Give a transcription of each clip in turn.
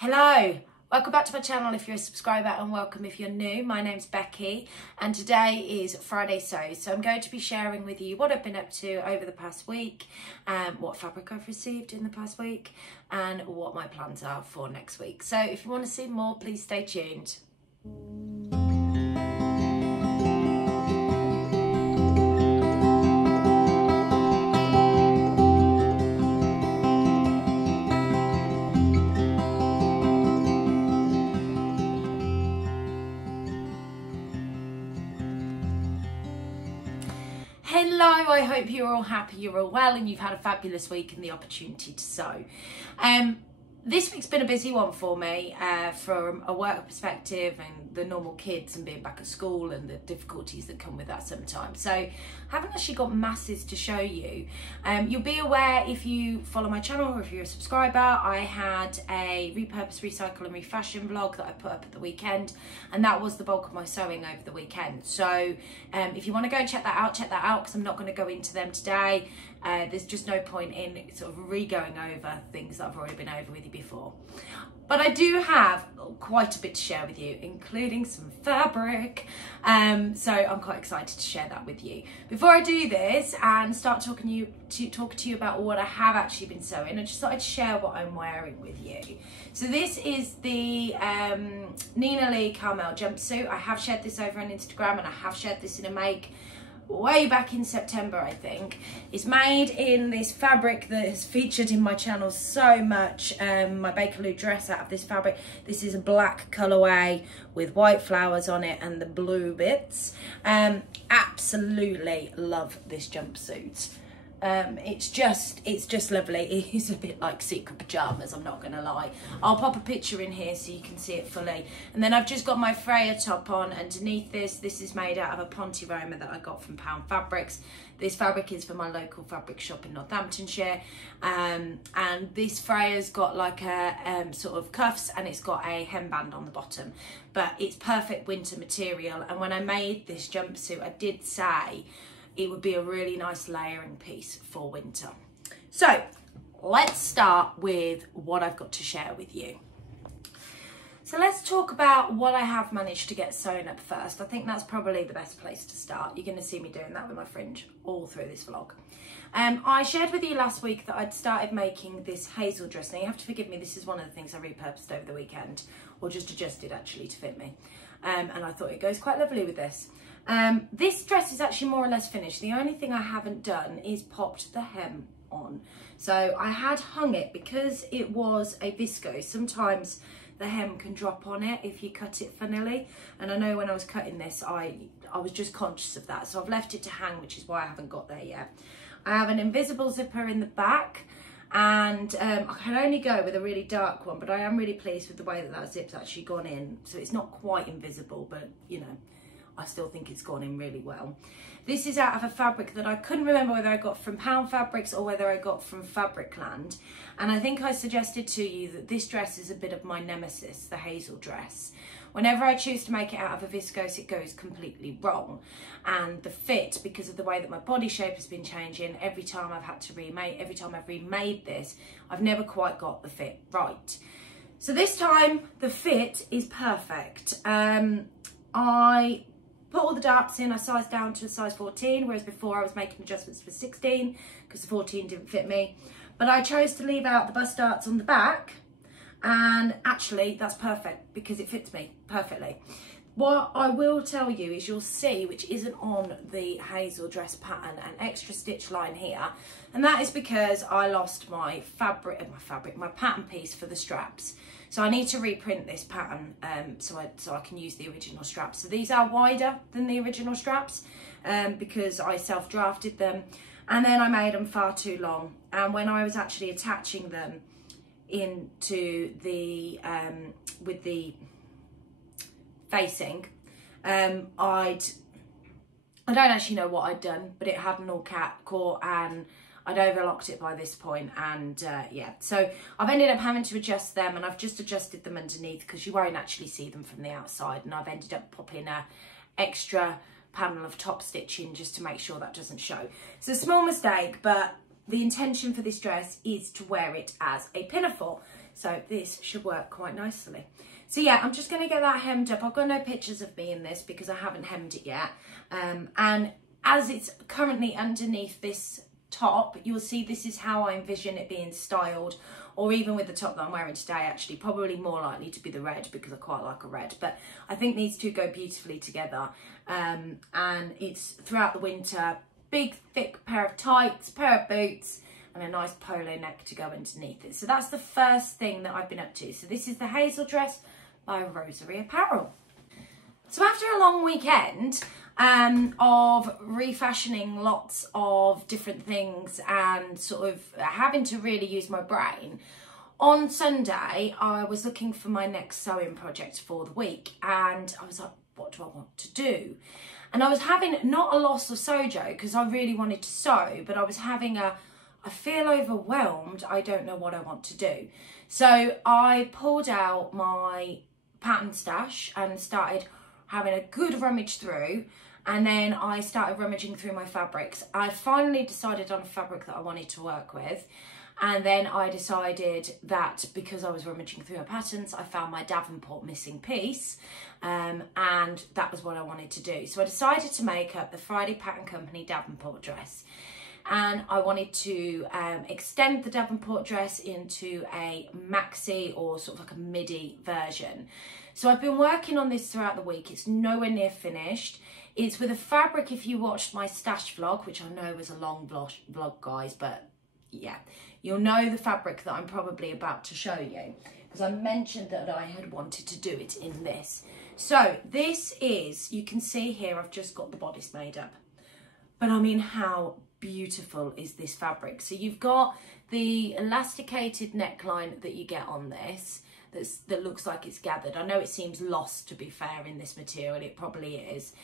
Hello, welcome back to my channel if you're a subscriber, and welcome if you're new. My name's Becky and today is Friday Sews. So I'm going to be sharing with you what I've been up to over the past week, what fabric I've received in the past week and what my plans are for next week. So if you want to see more, please stay tuned. Hello, I hope you're all happy, you're all well, and you've had a fabulous week and the opportunity to sew. This week's been a busy one for me from a work perspective and the normal kids and being back at school and the difficulties that come with that sometimes. So I haven't actually got masses to show you. You'll be aware if you follow my channel or if you're a subscriber, I had a repurpose, recycle and refashion vlog that I put up at the weekend, and that was the bulk of my sewing over the weekend. So if you want to go and check that out because I'm not going to go into them today. There's just no point in sort of re-going over things that I've already been over with you before. But I do have quite a bit to share with you, including some fabric. So I'm quite excited to share that with you. Before I do this and start talking to you about what I have actually been sewing, I just thought I'd share what I'm wearing with you. So this is the Nina Lee Carmel jumpsuit. I have shared this over on Instagram and I have shared this in a make way back in September, I think. It's made in this fabric that has featured in my channel so much, my Bakerloo dress out of this fabric. This is a black colourway with white flowers on it and the blue bits. Absolutely love this jumpsuit. It's just lovely. It is a bit like secret pyjamas, I'm not gonna lie. I'll pop a picture in here so you can see it fully. And then I've just got my Freya top on underneath this. This is made out of a Ponte Roma that I got from Pound Fabrics. This fabric is for my local fabric shop in Northamptonshire. And this Freya's got like a sort of cuffs, and it's got a hemband on the bottom. But it's perfect winter material, and when I made this jumpsuit I did say it would be a really nice layering piece for winter. So let's start with what I've got to share with you. So let's talk about what I have managed to get sewn up first. I think that's probably the best place to start. You're going to see me doing that with my fringe all through this vlog. I shared with you last week that I'd started making this Hazel dress. Now you have to forgive me, this is one of the things I repurposed over the weekend, or just adjusted actually to fit me. And I thought it goes quite lovely with this. This dress is actually more or less finished. The only thing I haven't done is popped the hem on. So I had hung it because it was a viscose. Sometimes the hem can drop on it if you cut it funnily. And I know when I was cutting this, I was just conscious of that. So I've left it to hang, which is why I haven't got there yet. I have an invisible zipper in the back. And I can only go with a really dark one, but I am really pleased with the way that that zip's actually gone in. So it's not quite invisible, but you know, I still think it's gone in really well. This is out of a fabric that I couldn't remember whether I got from Pound Fabrics or whether I got from Fabricland. And I think I suggested to you that this dress is a bit of my nemesis, the Hazel dress. Whenever I choose to make it out of a viscose, it goes completely wrong. And the fit, because of the way that my body shape has been changing, every time I've remade this, I've never quite got the fit right. So this time, the fit is perfect. I put all the darts in, I sized down to a size 14, whereas before I was making adjustments for 16 because the 14 didn't fit me. But I chose to leave out the bust darts on the back, and actually that's perfect because it fits me perfectly. What I will tell you is you'll see, which isn't on the Hazel dress pattern, an extra stitch line here, and that is because I lost my pattern piece for the straps. So I need to reprint this pattern so I can use the original straps. So these are wider than the original straps because I self-drafted them, and then I made them far too long. And when I was actually attaching them into the with the facing, I don't actually know what I'd done, but it hadn't all caught and I'd overlocked it by this point, and yeah, so I've ended up having to adjust them, and I've just adjusted them underneath because you won't actually see them from the outside, and I've ended up popping a extra panel of top stitching just to make sure that doesn't show. It's a small mistake, but the intention for this dress is to wear it as a pinafore. So this should work quite nicely. So yeah, I'm just going to get that hemmed up. I've got no pictures of me in this because I haven't hemmed it yet. And as it's currently underneath this top, you'll see this is how I envision it being styled, or even with the top that I'm wearing today, actually probably more likely to be the red because I quite like a red, but I think these two go beautifully together. And it's throughout the winter, big thick pair of tights, pair of boots, and a nice polo neck to go underneath it. So that's the first thing that I've been up to. So this is the Hazel dress by Rosary Apparel. So after a long weekend of refashioning lots of different things and sort of having to really use my brain, on Sunday I was looking for my next sewing project for the week, and I was like, what do I want to do? And I was having not a loss of sojo because I really wanted to sew, but I was having I feel overwhelmed, I don't know what I want to do. So I pulled out my pattern stash and started having a good rummage through, and then I started rummaging through my fabrics. I finally decided on a fabric that I wanted to work with, and then I decided that because I was rummaging through my patterns, I found my Davenport missing piece, and that was what I wanted to do. So I decided to make up the Friday Pattern Company Davenport dress, and I wanted to extend the Davenport dress into a maxi or sort of like a midi version. So I've been working on this throughout the week. It's nowhere near finished. It's with a fabric, if you watched my stash vlog, which I know was a long vlog, guys, but yeah, you'll know the fabric that I'm probably about to show you, because I mentioned that I had wanted to do it in this. So this is, you can see here, I've just got the bodice made up, but I mean, how beautiful is this fabric? So you've got the elasticated neckline that you get on this, that looks like it's gathered. I know it seems lost, to be fair, in this material. It probably is.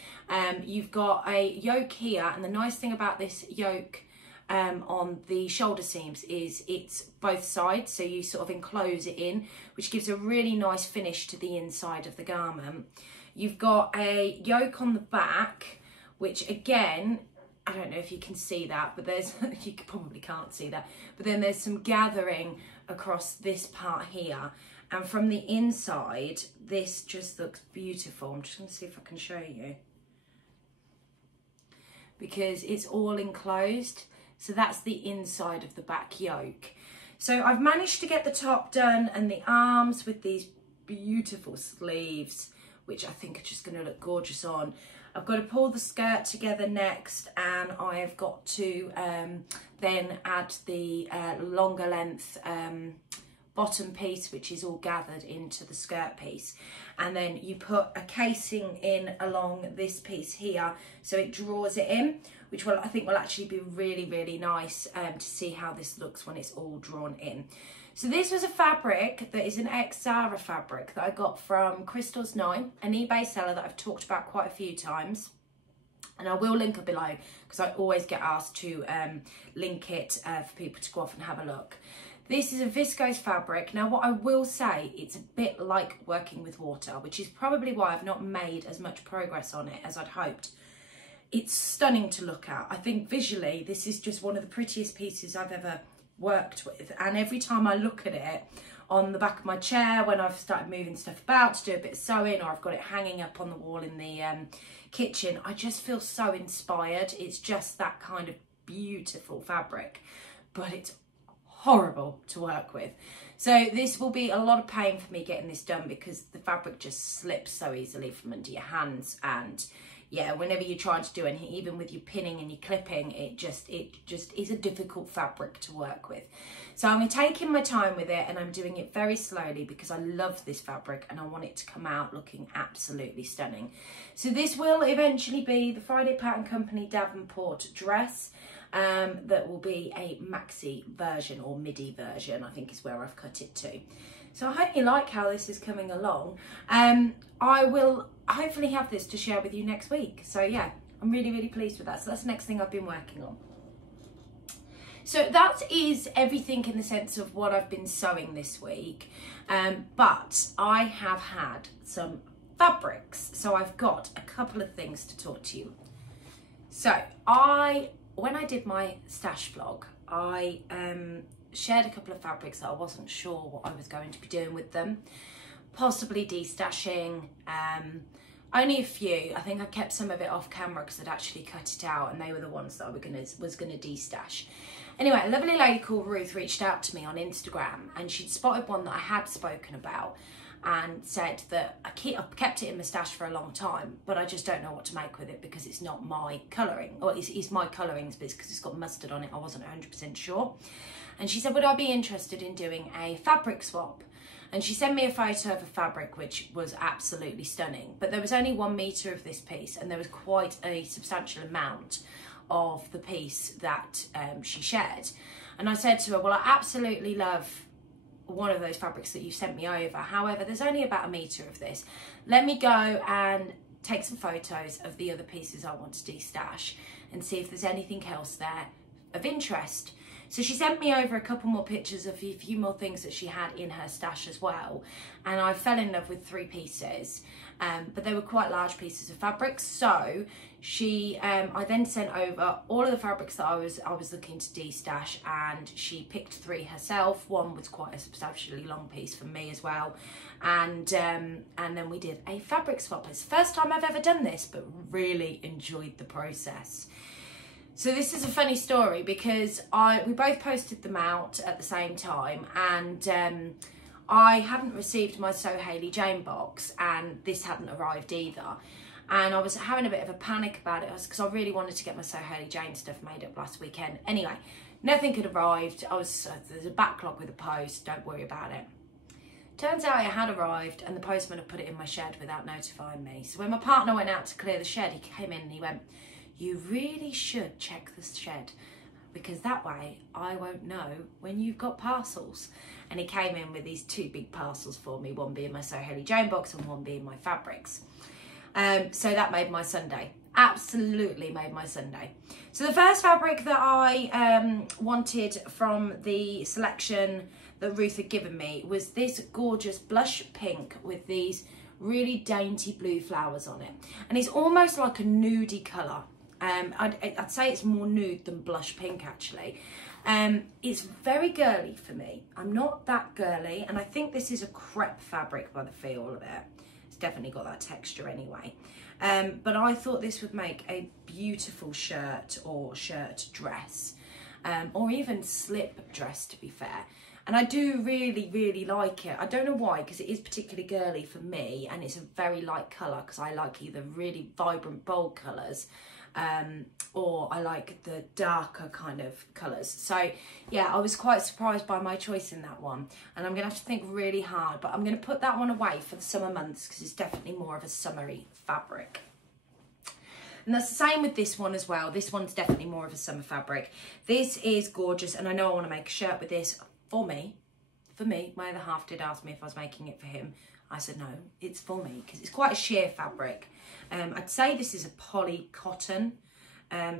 You've got a yoke here, and the nice thing about this yoke on the shoulder seams is it's both sides, so you sort of enclose it in, which gives a really nice finish to the inside of the garment. You've got a yoke on the back, which again, I don't know if you can see that, but there's, you probably can't see that, but then there's some gathering across this part here. And from the inside, this just looks beautiful. I'm just going to see if I can show you, because it's all enclosed. So that's the inside of the back yoke. So I've managed to get the top done and the arms with these beautiful sleeves, which I think are just going to look gorgeous on. I've got to pull the skirt together next, and I have got to then add the longer length bottom piece, which is all gathered into the skirt piece, and then you put a casing in along this piece here so it draws it in, which I think will actually be really, really nice to see how this looks when it's all drawn in. So this was a fabric that is an ex-Zara fabric that I got from Crystal's 9, an eBay seller that I've talked about quite a few times, and I will link it below because I always get asked to link it for people to go off and have a look. This is a viscose fabric. Now, what I will say, it's a bit like working with water, which is probably why I've not made as much progress on it as I'd hoped. It's stunning to look at. I think visually, this is just one of the prettiest pieces I've ever worked with. And every time I look at it on the back of my chair, when I've started moving stuff about to do a bit of sewing, or I've got it hanging up on the wall in the kitchen, I just feel so inspired. It's just that kind of beautiful fabric, but it's horrible to work with. So this will be a lot of pain for me getting this done, because the fabric just slips so easily from under your hands, and yeah, whenever you try to do anything, even with your pinning and your clipping, it just is a difficult fabric to work with. So I'm taking my time with it, and I'm doing it very slowly because I love this fabric and I want it to come out looking absolutely stunning. So this will eventually be the Friday Pattern Company Davenport dress. That will be a maxi version, or midi version, I think is where I've cut it to. So I hope you like how this is coming along. I will hopefully have this to share with you next week. So yeah, I'm really, really pleased with that. So that's the next thing I've been working on. So that is everything in the sense of what I've been sewing this week. But I have had some fabrics. So I've got a couple of things to talk to you. So when I did my stash vlog, I shared a couple of fabrics that I wasn't sure what I was going to be doing with them. Possibly destashing, only a few. I think I kept some of it off camera because I'd actually cut it out, and they were the ones that I was gonna destash. Anyway, a lovely lady called Ruth reached out to me on Instagram, and she'd spotted one that I had spoken about and said that I've kept it in my stash for a long time, but I just don't know what to make with it because it's not my colouring. Or it's my colourings, but it's because it's got mustard on it. I wasn't 100% sure. And she said, would I be interested in doing a fabric swap? And she sent me a photo of a fabric which was absolutely stunning, but there was only 1 metre of this piece, and there was quite a substantial amount of the piece that she shared. And I said to her, well, I absolutely love one of those fabrics that you sent me over. However, there's only about 1 metre of this. Let me go and take some photos of the other pieces I want to destash and see if there's anything else there of interest. So she sent me over a couple more pictures of a few more things that she had in her stash as well. And I fell in love with 3 pieces, but they were quite large pieces of fabric. So I then sent over all of the fabrics that I was looking to destash, and she picked 3 herself. One was quite a substantially long piece for me as well. And then we did a fabric swap. It's the first time I've ever done this, but really enjoyed the process. So this is a funny story because we both posted them out at the same time, and I hadn't received my So Hayley Jane box, and this hadn't arrived either. And I was having a bit of a panic about it because I really wanted to get my So Hayley Jane stuff made up last weekend. Anyway, nothing had arrived. There's a backlog with the post, don't worry about it. Turns out it had arrived, and the postman had put it in my shed without notifying me. So when my partner went out to clear the shed, he came in and he went, you really should check the shed, because that way I won't know when you've got parcels. And he came in with these 2 big parcels for me, one being my So Hayley Jane box and one being my fabrics. So that made my Sunday. Absolutely made my Sunday. So the first fabric that I wanted from the selection that Ruth had given me was this gorgeous blush pink with these really dainty blue flowers on it. And it's almost like a nudie colour. I'd say it's more nude than blush pink actually. It's very girly for me. I'm not that girly, and I think this is a crepe fabric by the feel of it. It's definitely got that texture anyway. But I thought this would make a beautiful shirt or shirt dress, or even slip dress to be fair. And I do really, really like it. I don't know why, because it is particularly girly for me, and it's a very light colour because I like either really vibrant, bold colours, or I like the darker kind of colours. So yeah, I was quite surprised by my choice in that one, and I'm gonna have to think really hard, but I'm gonna put that one away for the summer months because it's definitely more of a summery fabric. And that's the same with this one as well. This one's definitely more of a summer fabric. This is gorgeous, and I know I want to make a shirt with this for me. My other half did ask me if I was making it for him. I said no, it's for me, because it's quite a sheer fabric. I'd say this is a poly cotton,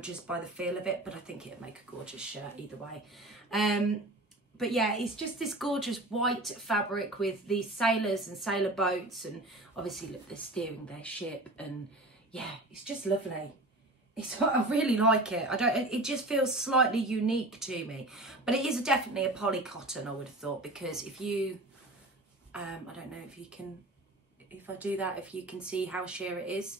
just by the feel of it, but I think it'd make a gorgeous shirt either way. But yeah, it's just this gorgeous white fabric with these sailors and sailor boats, and obviously look, they're steering their ship, and yeah, it's just lovely. I really like it. It just feels slightly unique to me, but it is definitely a poly cotton, I would have thought, because if you, I don't know if you can, if I do that, if you can see how sheer it is.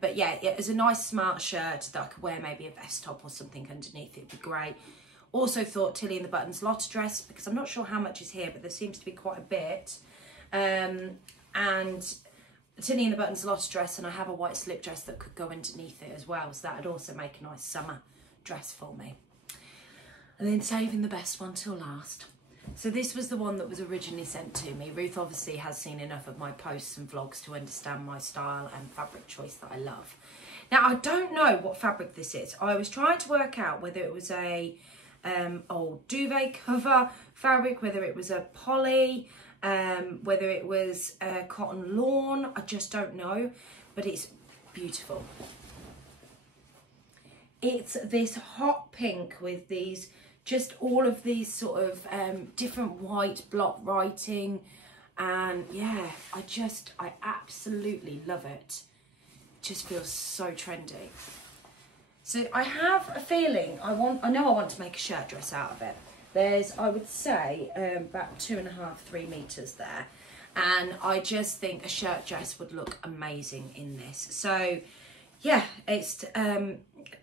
But yeah, it was a nice smart shirt that I could wear maybe a vest top or something underneath. It'd be great. Also thought Tilly and the Buttons lot dress, because I'm not sure how much is here, but there seems to be quite a bit. And Tilly and the Buttons lot dress, and I have a white slip dress that could go underneath it as well, so that would also make a nice summer dress for me. And then saving the best one till last. So this was the one that was originally sent to me. Ruth obviously has seen enough of my posts and vlogs to understand my style and fabric choice that I love. Now, I don't know what fabric this is. I was trying to work out whether it was a old duvet cover fabric, whether it was a poly, whether it was a cotton lawn. I just don't know, but it's beautiful. It's this hot pink with these, just all of these sort of different white block writing, and yeah, I absolutely love it. It just feels so trendy. So I have a feeling I know I want to make a shirt dress out of it. There's, I would say, about 2.5, 3 meters there. And I just think a shirt dress would look amazing in this. So yeah, it's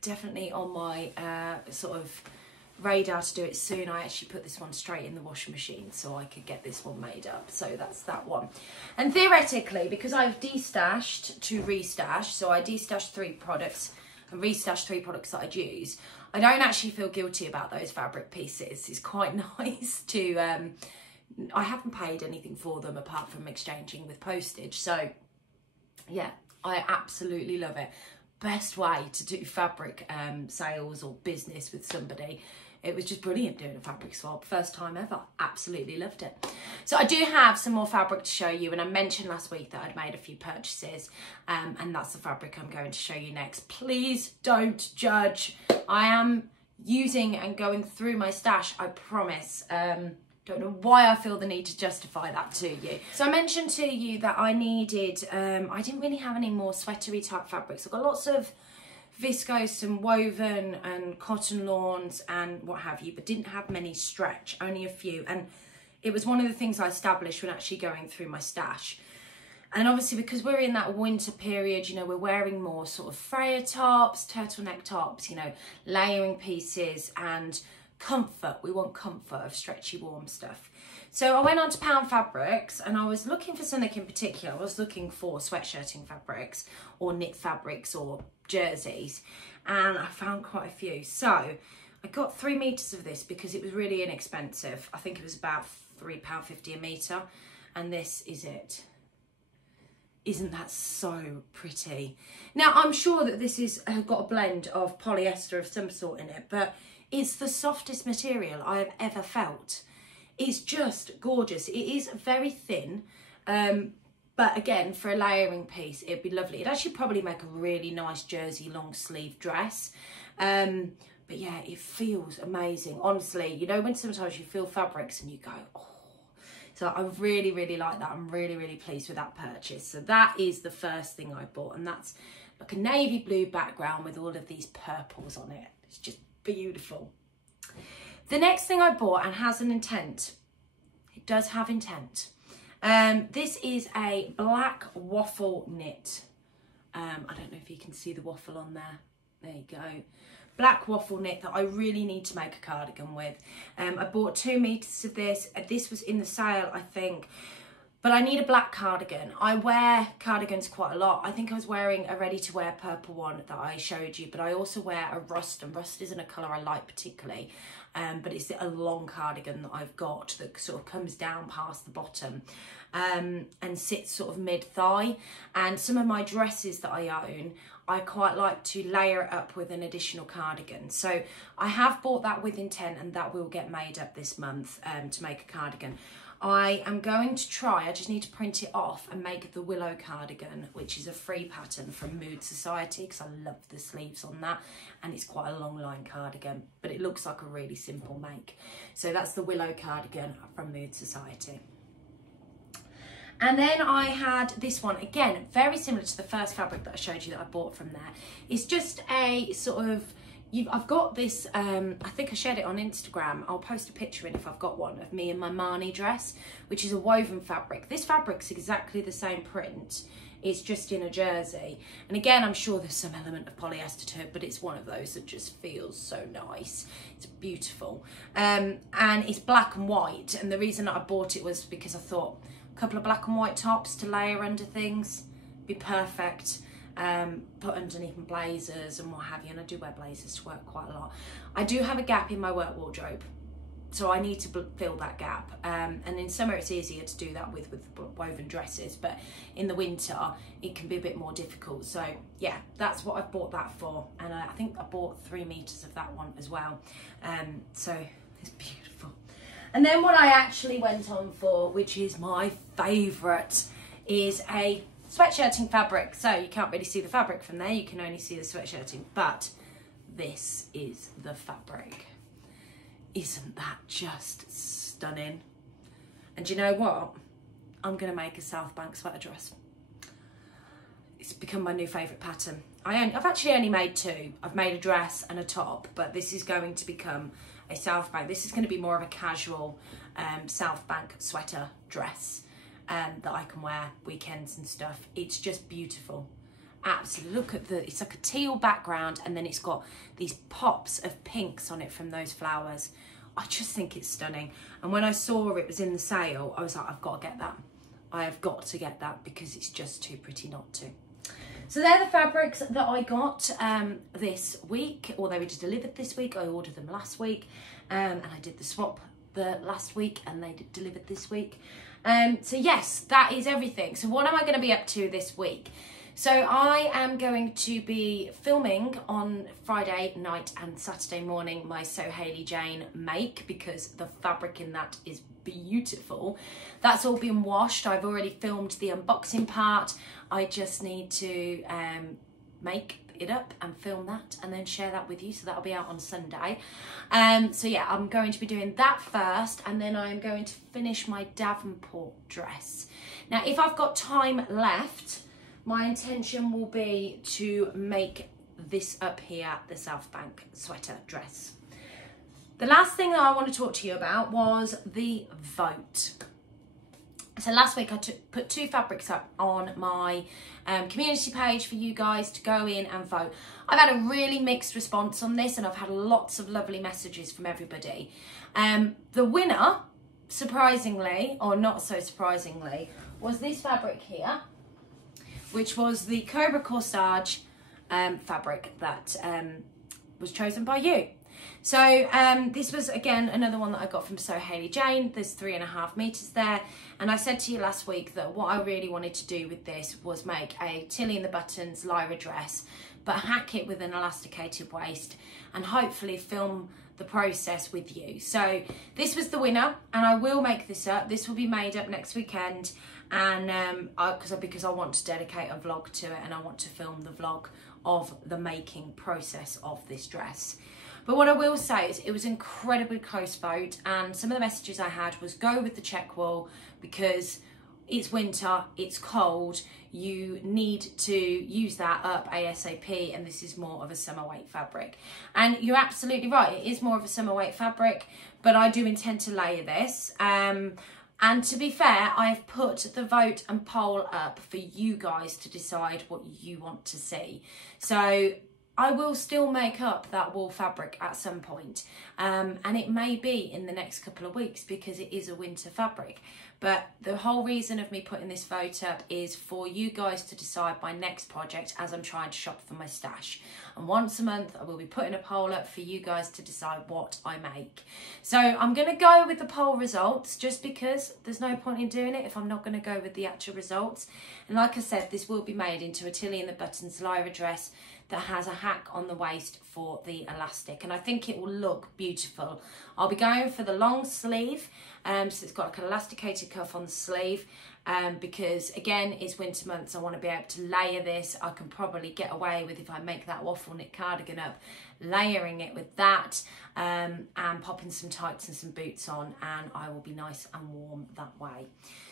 definitely on my sort of radar to do it soon. I actually put this one straight in the washing machine so I could get this one made up. So that's that one. And theoretically, because I've destashed to restash, so I destashed 3 products and restashed 3 products that I'd use, I don't actually feel guilty about those fabric pieces. It's quite nice to, I haven't paid anything for them apart from exchanging with postage. So yeah, I absolutely love it. Best way to do fabric sales or business with somebody. It was just brilliant doing a fabric swap. First time ever. Absolutely loved it. So I do have some more fabric to show you, and I mentioned last week that I'd made a few purchases, and that's the fabric I'm going to show you next. Please don't judge. I am using and going through my stash, I promise. Don't know why I feel the need to justify that to you. So I mentioned to you that I needed, I didn't really have any more sweatery type fabrics. I've got lots of viscose and woven and cotton lawns and what have you, but didn't have many stretch, only a few. And it was one of the things I established when actually going through my stash. And obviously because we're in that winter period, you know, we're wearing more sort of Freya tops, turtleneck tops, you know, layering pieces and comfort. We want comfort of stretchy warm stuff. So I went on to Pound Fabrics and I was looking for something in particular. I was looking for sweatshirting fabrics or knit fabrics or jerseys, and I found quite a few. So I got 3 meters of this because it was really inexpensive. I think it was about £3.50 a meter, and this is it. Isn't that so pretty? Now I'm sure that this is got a blend of polyester of some sort in it, but it's the softest material I have ever felt. It's just gorgeous. It is very thin, but again, for a layering piece, it'd be lovely. It'd actually probably make a really nice jersey long sleeve dress. But yeah, it feels amazing. Honestly, you know, when sometimes you feel fabrics and you go, oh. So I really, really like that. I'm really, really pleased with that purchase. So that is the first thing I bought, and that's like a navy blue background with all of these purples on it. It's just beautiful. The next thing I bought, and has an intent, it does have intent. This is a black waffle knit. I don't know if you can see the waffle on there. There you go. Black waffle knit that I really need to make a cardigan with. I bought 2 meters of this. This was in the sale, I think. But I need a black cardigan. I wear cardigans quite a lot. I think I was wearing a ready-to-wear purple one that I showed you, but I also wear a rust, and rust isn't a colour I like particularly, but it's a long cardigan that I've got that sort of comes down past the bottom and sits sort of mid-thigh. And some of my dresses that I own, I quite like to layer it up with an additional cardigan. So I have bought that with intent, and that will get made up this month to make a cardigan. I am going to try, I just need to print it off and make the willow cardigan, which is a free pattern from Mood Society, because I love the sleeves on that, and it's quite a long line cardigan, but it looks like a really simple make. So that's the willow cardigan from Mood Society. And then I had this one, again, very similar to the first fabric that I showed you that I bought from there. It's just a sort of, I've got this, I think I shared it on Instagram. I'll post a picture in if I've got one of me in my Marnie dress, which is a woven fabric. This fabric's exactly the same print. It's just in a jersey. And again, I'm sure there's some element of polyester to it, but it's one of those that just feels so nice. It's beautiful. And it's black and white. And the reason that I bought it was because I thought a couple of black and white tops to layer under things be perfect. Put underneath my blazers and what have you, and I do wear blazers to work quite a lot. I do have a gap in my work wardrobe, so I need to fill that gap, and in summer it's easier to do that with woven dresses, but in the winter it can be a bit more difficult. So yeah, that's what I've bought that for, and I think I bought 3 meters of that one as well. So it's beautiful. And then what I actually went on for, which is my favourite, is a sweatshirting fabric. So you can't really see the fabric from there, you can only see the sweatshirting, but this is the fabric. Isn't that just stunning? And you know what? I'm gonna make a South Bank sweater dress. It's become my new favourite pattern. I've actually only made 2. I've made a dress and a top, but this is going to become a South Bank. This is going to be more of a casual South Bank sweater dress that I can wear weekends and stuff. It's just beautiful. Absolutely, look at it's like a teal background, and then it's got these pops of pinks on it from those flowers. I just think it's stunning. And when I saw it was in the sale, I was like, I've got to get that. I have got to get that because it's just too pretty not to. So they're the fabrics that I got this week, or they were just delivered this week. I ordered them last week, and I did the swap the last week, and they delivered this week. So yes, that is everything. So what am I going to be up to this week? So I am going to be filming on Friday night and Saturday morning my So Hayley Jane make, because the fabric in that is beautiful. That's all been washed. I've already filmed the unboxing part. I just need to make it up and film that and then share that with you, so that'll be out on Sunday. So yeah, I'm going to be doing that first, and then I'm going to finish my Davenport dress. Now if I've got time left, my intention will be to make this up here, the South Bank sweater dress. The last thing that I want to talk to you about was the vote. So last week I put 2 fabrics up on my community page for you guys to go in and vote. I've had a really mixed response on this, and I've had lots of lovely messages from everybody. The winner, surprisingly, or not so surprisingly, was this fabric here, which was the Cobra Corsage fabric that was chosen by you. So this was, again, another one that I got from So Hayley Jane. There's 3.5 meters there. And I said to you last week that what I really wanted to do with this was make a Tilly and the Buttons Lyra dress, but hack it with an elasticated waist and hopefully film the process with you. So this was the winner, and I will make this up. This will be made up next weekend, and because I want to dedicate a vlog to it, and I want to film the vlog of the making process of this dress. But what I will say is it was an incredibly close vote, and some of the messages I had was go with the check wool because it's winter, it's cold, you need to use that up ASAP, and this is more of a summer weight fabric. And you're absolutely right, it is more of a summer weight fabric, but I do intend to layer this. And to be fair, I have put the vote and poll up for you guys to decide what you want to see. So I will still make up that wool fabric at some point, and it may be in the next couple of weeks because it is a winter fabric. But the whole reason of me putting this vote up is for you guys to decide my next project as I'm trying to shop for my stash. And once a month I will be putting a poll up for you guys to decide what I make. So I'm going to go with the poll results just because there's no point in doing it if I'm not going to go with the actual results. And like I said, this will be made into a Tilly and the Buttons Lyra dress that has a hack on the waist for the elastic, and I think it will look beautiful. I'll be going for the long sleeve, so it's got like an elasticated cuff on the sleeve, because again it's winter months. I want to be able to layer this. I can probably get away with, if I make that waffle knit cardigan up, layering it with that, and popping some tights and some boots on, and I will be nice and warm that way.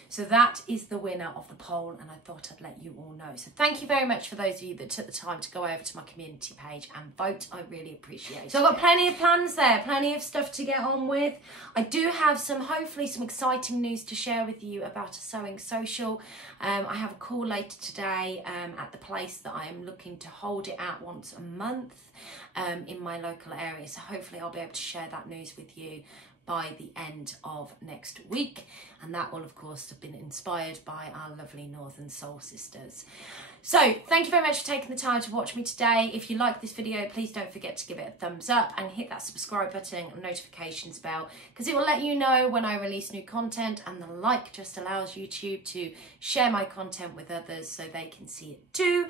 So that is the winner of the poll, and I thought I'd let you all know. So thank you very much for those of you that took the time to go over to my community page and vote. I really appreciate it. So I've got plenty of plans there, plenty of stuff to get on with. I do have hopefully some exciting news to share with you about a sewing social. I have a call later today at the place that I am looking to hold it at once a month in my local area. So hopefully I'll be able to share that news with you by the end of next week, and that will of course have been inspired by our lovely Northern Soul sisters. So thank you very much for taking the time to watch me today. If you like this video, please don't forget to give it a thumbs up and hit that subscribe button and notifications bell, because it will let you know when I release new content, and the like just allows YouTube to share my content with others so they can see it too.